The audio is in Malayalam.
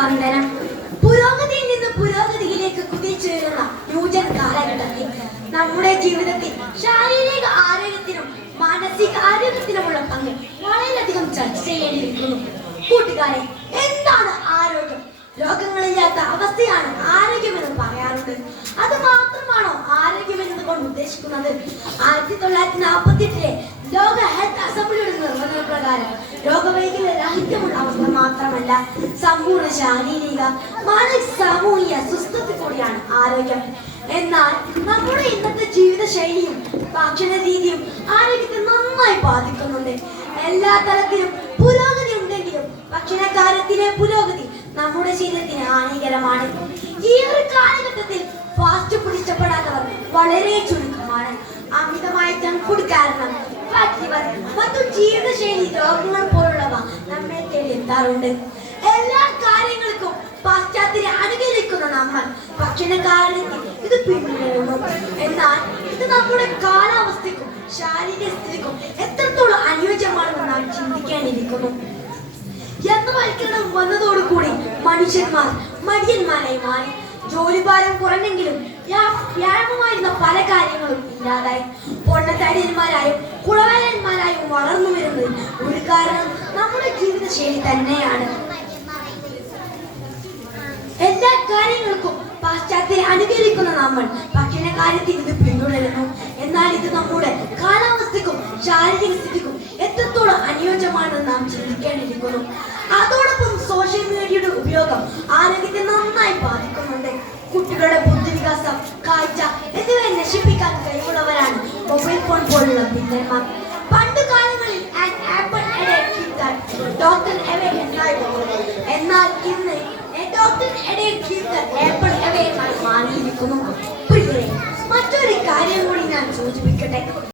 വന്ദനം. പുരോഗതിയിൽ നിന്ന് പുരോഗതിയിലേക്ക് കുതിച്ചുയരുന്ന ന്യൂജൻ കാലഘട്ടത്തിൽ നമ്മുടെ ജീവിതത്തിൽ ശാരീരിക ആരോഗ്യത്തിനും മാനസിക ആരോഗ്യത്തിനുമുള്ള പങ്ക് വളരെയധികം ചർച്ച ചെയ്യേണ്ടിയിരിക്കുന്നു. കൂട്ടുകാരെ, എന്താണ് ആരോഗ്യം? രോഗങ്ങളില്ലാത്ത അവസ്ഥയാണ് ആരോഗ്യമെന്ന് പറയാറുണ്ട്. അത് മാത്രമാണോ ആരോഗ്യം എന്നതുകൊണ്ട് ഉദ്ദേശിക്കുന്നത്? 1948 ലോക ഹെൽത്ത് അസംബ്ലിയുടെ നിർവചന പ്രകാരം രോഗവൈകല്യ രാഹിത്യമുള്ള അവസ്ഥ മാത്രമല്ല, സമ്പൂർണ്ണ ശാരീരിക മാനസിക സാമൂഹിക സുസ്ഥിതി കൂടിയാണ് ആരോഗ്യം. എന്നാൽ നമ്മുടെ ഇന്നത്തെ ജീവിതശൈലിയും ഭക്ഷണ രീതിയും ആരോഗ്യത്തെ നന്നായി ബാധിക്കുന്നുണ്ട്. എല്ലാ തലത്തിലും പുരോഗതി ഉണ്ടെങ്കിലും ഭക്ഷണകാര്യത്തിലെ പുരോഗതി നമ്മുടെ ശരീരത്തിന് ഹാനികരമാണ്. ഈ ഒരു കാലഘട്ടത്തിൽ ഫാസ്റ്റ് ഫുഡ് ഇഷ്ടപ്പെടാത്തവർ വളരെ ചുരുക്കമാണ്. അമിതമായ ജങ്ക് ഫുഡ് കാരണം മറ്റു ജീവിതശൈലി രോഗങ്ങൾ പോലുള്ളവ നമ്മെ തേടി എത്താറുണ്ട്. എല്ലാ കാര്യങ്ങൾക്കും പാശ്ചാത്യരെ അനുകരിക്കുന്ന നമ്മൾ ഭക്ഷണകാര്യത്തിൽ ഇത് പിന്തുടരുന്നു. എന്നാൽ ഇത് നമ്മുടെ കാലാവസ്ഥയ്ക്കും ശാരീരിക സ്ഥിതിക്കും എത്രത്തോളം അനുയോജ്യമാണെന്ന് നാം ചിന്തിക്കേണ്ടിയിരിക്കുന്നു. യന്ത്രവൽക്കരണം വന്നതോടുകൂടി മനുഷ്യന്മാർ മടിയന്മാരായി മാറി. ജോലിഭാരം കുറഞ്ഞെങ്കിലും വ്യായാമമായിരുന്ന പല കാര്യങ്ങളും ഇല്ലാതായി. പൊണ്ണത്തടിയന്മാരായും കുളവേലന്മാരായും വളർന്നു വരുന്നത് ഒരു കാരണം നമ്മുടെ ജീവിതശൈലി തന്നെയാണ്. എല്ലാ കാര്യങ്ങൾക്കും പാശ്ചാത്യരെ അനുകരിക്കുന്ന നമ്മൾ ഭക്ഷണ കാര്യത്തിൽ ഇത് പിന്തുടരുന്നു. എന്നാൽ ഇത് നമ്മുടെ കാലാവസ്ഥയ്ക്കും ശാരീരിക സ്ഥിതിക്കും എത്രത്തോളം അനുയോജ്യമാണെന്ന് നാം ചിന്തിക്കേണ്ടിയിരിക്കുന്നു. അതോടൊപ്പം സോഷ്യൽ മീഡിയയുടെ ഉപയോഗം ആരോഗ്യത്തെ നന്നായി ബാധിക്കുന്നുണ്ട്. കുട്ടികളുടെ ബുദ്ധിവികാസം, കാഴ്ച എന്നിവയെ നശിപ്പിക്കാൻ കഴിവുള്ളവരാണ് മൊബൈൽ ഫോൺ പോലുള്ള വിദ്യന്മാർ.